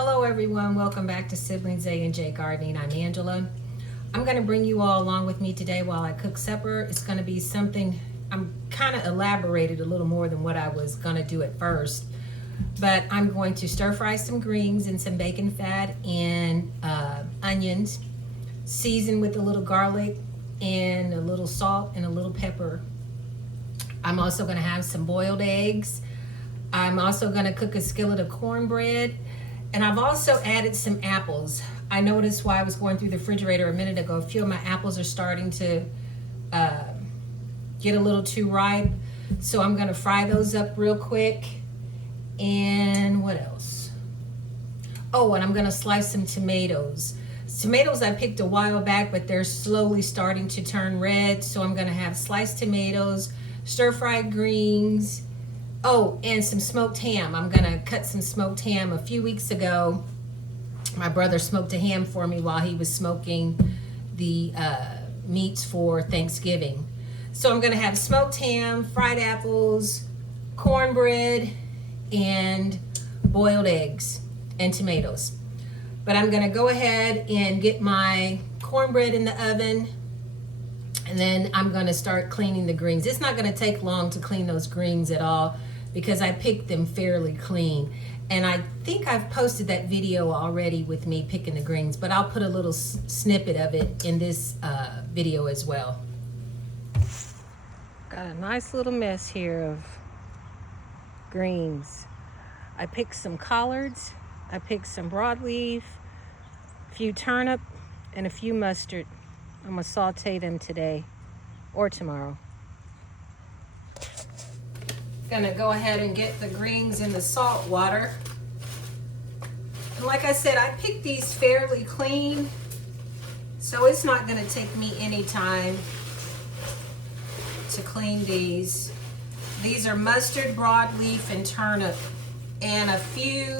Hello everyone, welcome back to Siblings A and J Gardening. I'm Angela. I'm going to bring you all along with me today while I cook supper. It's going to be something, I'm kind of elaborated a little more than what I was going to do at first. But I'm going to stir fry some greens and some bacon fat and onions, season with a little garlic and a little salt and a little pepper. I'm also going to have some boiled eggs. I'm also going to cook a skillet of cornbread. And I've also added some apples. I noticed while I was going through the refrigerator a minute ago, a few of my apples are starting to get a little too ripe. So I'm going to fry those up real quick. And what else? Oh, and I'm going to slice some tomatoes. Tomatoes I picked a while back, but they're slowly starting to turn red. So I'm going to have sliced tomatoes, stir-fried greens. Oh, and some smoked ham. I'm gonna cut some smoked ham. A few weeks ago, my brother smoked a ham for me while he was smoking the meats for Thanksgiving. So I'm gonna have smoked ham, fried apples, cornbread, and boiled eggs and tomatoes. But I'm gonna go ahead and get my cornbread in the oven, and then I'm gonna start cleaning the greens. It's not gonna take long to clean those greens at all, because I picked them fairly clean. And I think I've posted that video already with me picking the greens, but I'll put a little snippet of it in this video as well. Got a nice little mess here of greens. I picked some collards, I picked some broadleaf, a few turnip, and a few mustard. I'm gonna saute them today or tomorrow. Gonna go ahead and get the greens in the salt water. And like I said, I picked these fairly clean, so it's not gonna take me any time to clean these. These are mustard, broadleaf, and turnip, and a few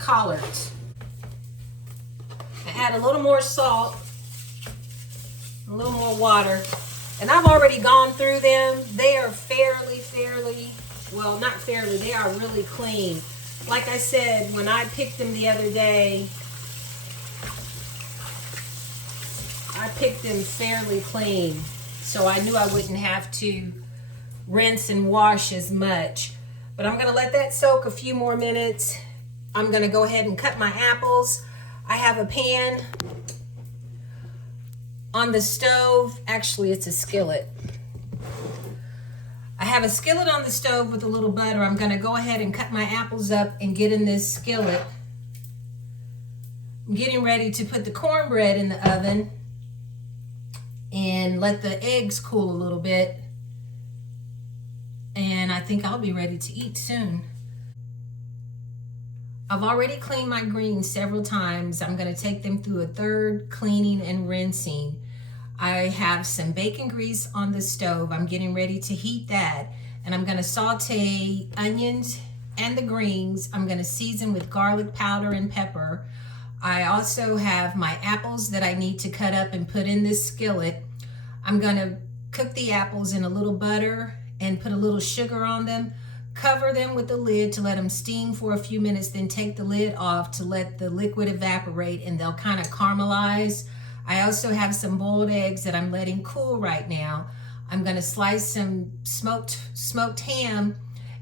collards. I add a little more salt, a little more water. And I've already gone through them. They are well, not fairly, they are really clean. Like I said, when I picked them the other day, I picked them fairly clean. So I knew I wouldn't have to rinse and wash as much. But I'm gonna let that soak a few more minutes. I'm gonna go ahead and cut my apples. I have a pan on the stove. Actually, it's a skillet. I have a skillet on the stove with a little butter. I'm gonna go ahead and cut my apples up and get in this skillet. I'm getting ready to put the cornbread in the oven and let the eggs cool a little bit. And I think I'll be ready to eat soon. I've already cleaned my greens several times. I'm gonna take them through a third cleaning and rinsing. I have some bacon grease on the stove. I'm getting ready to heat that. And I'm gonna saute onions and the greens. I'm gonna season with garlic powder and pepper. I also have my apples that I need to cut up and put in this skillet. I'm gonna cook the apples in a little butter and put a little sugar on them. Cover them with the lid to let them steam for a few minutes, then take the lid off to let the liquid evaporate and they'll kind of caramelize. I also have some boiled eggs that I'm letting cool right now. I'm gonna slice some smoked ham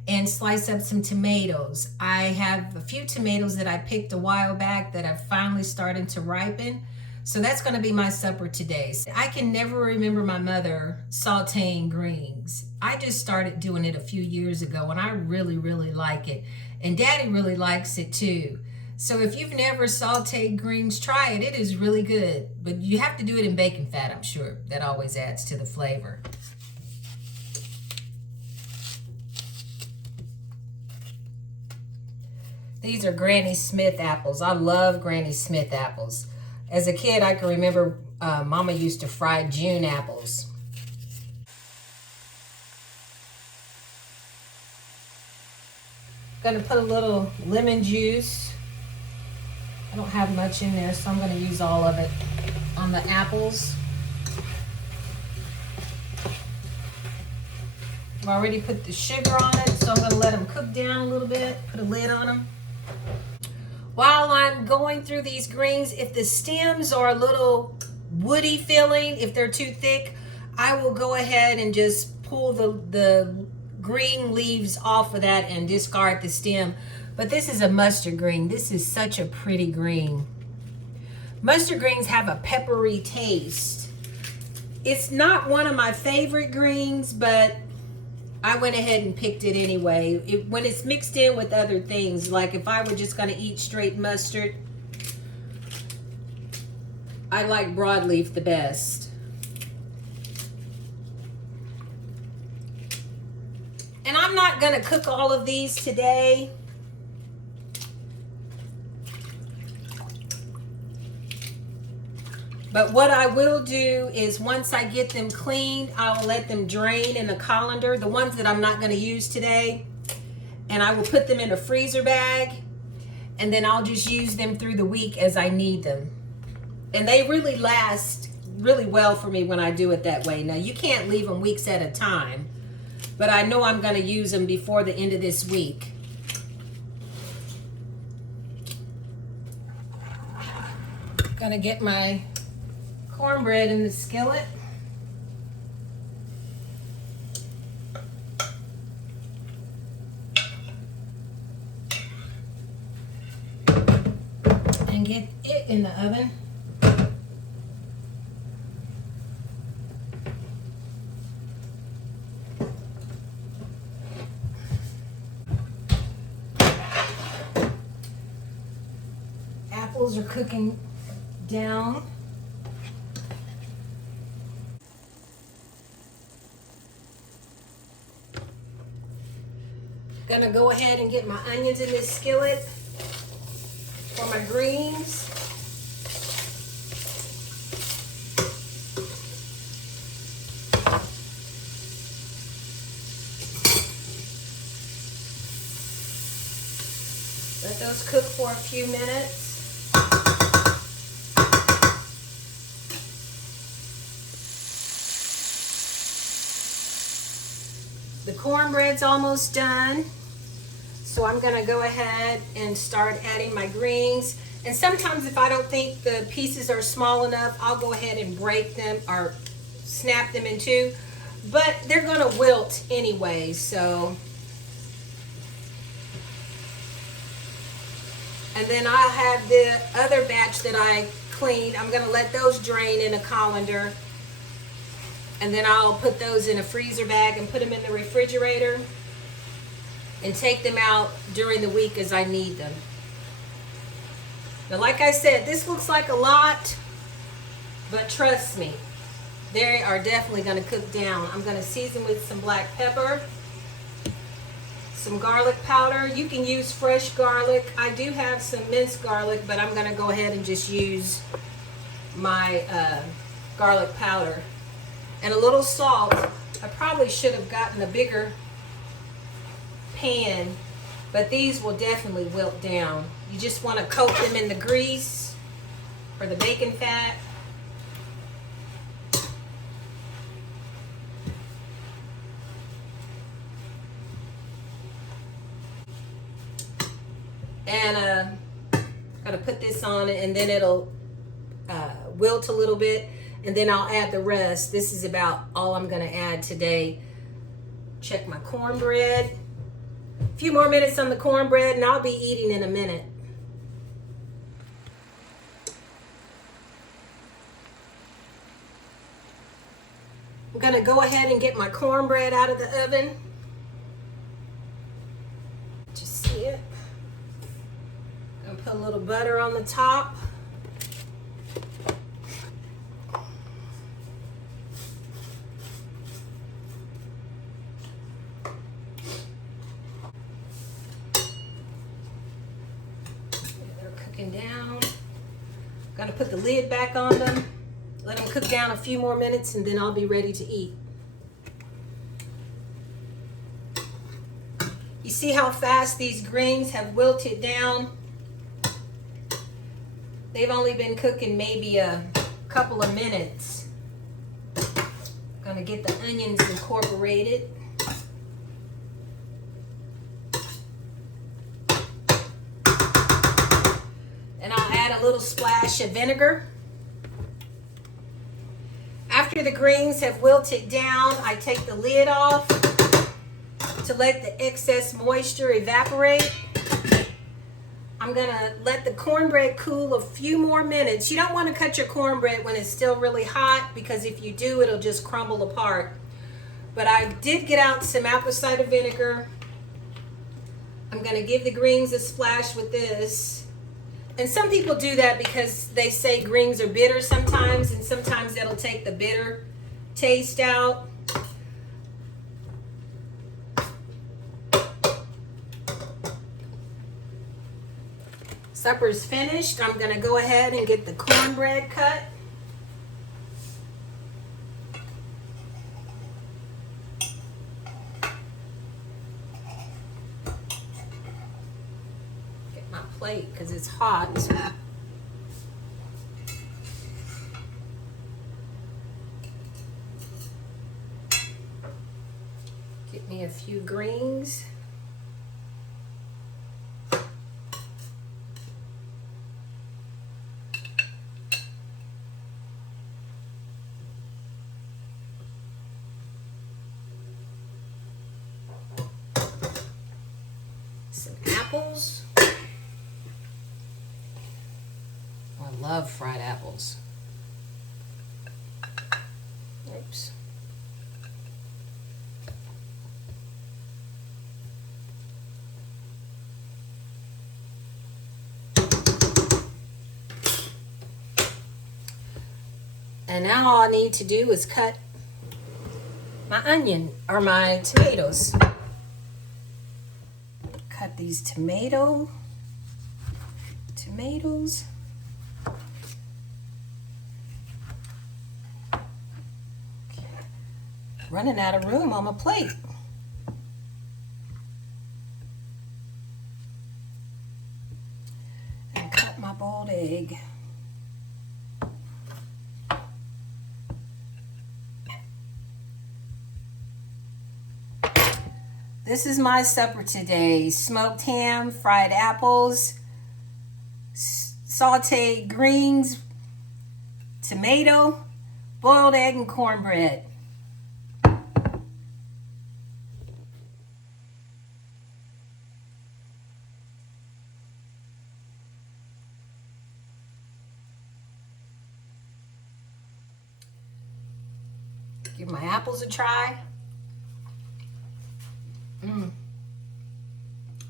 and slice up some tomatoes. I have a few tomatoes that I picked a while back that are finally starting to ripen. So that's gonna be my supper today. I can never remember my mother sauteing greens. I just started doing it a few years ago and I really, really like it. And Daddy really likes it too. So if you've never sauteed greens, try it. It is really good. But you have to do it in bacon fat, I'm sure. That always adds to the flavor. These are Granny Smith apples. I love Granny Smith apples. As a kid, I can remember Mama used to fry June apples. Gonna put a little lemon juice. I don't have much in there, so I'm gonna use all of it on the apples. I've already put the sugar on it, so I'm going to let them cook down a little bit. Put a lid on them. While I'm going through these greens, if the stems are a little woody feeling, if they're too thick, I will go ahead and just pull the green leaves off of that and discard the stem. But this is a mustard green. This is such a pretty green. Mustard greens have a peppery taste. It's not one of my favorite greens, but I went ahead and picked it anyway. When it's mixed in with other things, like if I were just going to eat straight mustard, I like broadleaf the best. And I'm not going to cook all of these today. But what I will do is once I get them cleaned, I'll let them drain in a colander, the ones that I'm not going to use today. And I will put them in a freezer bag. And then I'll just use them through the week as I need them. And they really last really well for me when I do it that way. Now, you can't leave them weeks at a time. But I know I'm going to use them before the end of this week. Gonna get my cornbread in the skillet. And get it in the oven. Apples are cooking down. Gonna go ahead and get my onions in this skillet for my greens. Let those cook for a few minutes. The cornbread's almost done, so I'm gonna go ahead and start adding my greens. And sometimes if I don't think the pieces are small enough, I'll go ahead and break them or snap them in two, but they're gonna wilt anyway, so. And then I'll have the other batch that I cleaned. I'm gonna let those drain in a colander. And then I'll put those in a freezer bag and put them in the refrigerator and take them out during the week as I need them. Now, like I said, this looks like a lot, but trust me, they are definitely gonna cook down. I'm gonna season with some black pepper, some garlic powder. You can use fresh garlic. I do have some minced garlic, but I'm gonna go ahead and just use my garlic powder. And a little salt. I probably should have gotten a bigger pan, but these will definitely wilt down. You just want to coat them in the grease or the bacon fat. And gotta put this on it, and then it'll wilt a little bit. And then I'll add the rest. This is about all I'm gonna add today. Check my cornbread. A few more minutes on the cornbread and I'll be eating in a minute. I'm gonna go ahead and get my cornbread out of the oven. Just see it. I'm gonna put a little butter on the top. Down. Gotta put the lid back on them, let them cook down a few more minutes, and then I'll be ready to eat. You see how fast these greens have wilted down? They've only been cooking maybe a couple of minutes. Gonna get the onions incorporated. little splash of vinegar. After the greens have wilted down, I take the lid off to let the excess moisture evaporate. I'm gonna let the cornbread cool a few more minutes. You don't want to cut your cornbread when it's still really hot, because if you do, it'll just crumble apart. But I did get out some apple cider vinegar. I'm gonna give the greens a splash with this. And some people do that because they say greens are bitter sometimes, and sometimes that'll take the bitter taste out. Supper's finished. I'm gonna go ahead and get the cornbread cut. Get my plate because it's hot. Get me a few greens. Some apples. Oh, I love fried apples. Oops. And now all I need to do is cut my onion or my tomatoes. Cut these tomatoes. Running out of room on my plate. And cut my boiled egg. This is my supper today. Smoked ham, fried apples, sautéed greens, tomato, boiled egg, and cornbread. Give my apples a try.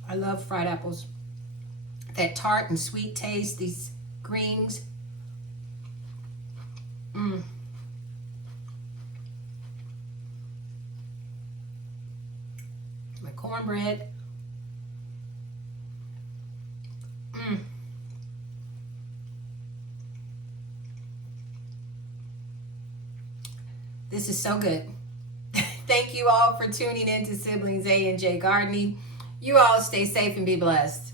I love fried apples. That tart and sweet taste, these greens. My cornbread. This is so good. Thank you all for tuning in to Siblings A and J Gardening. You all stay safe and be blessed.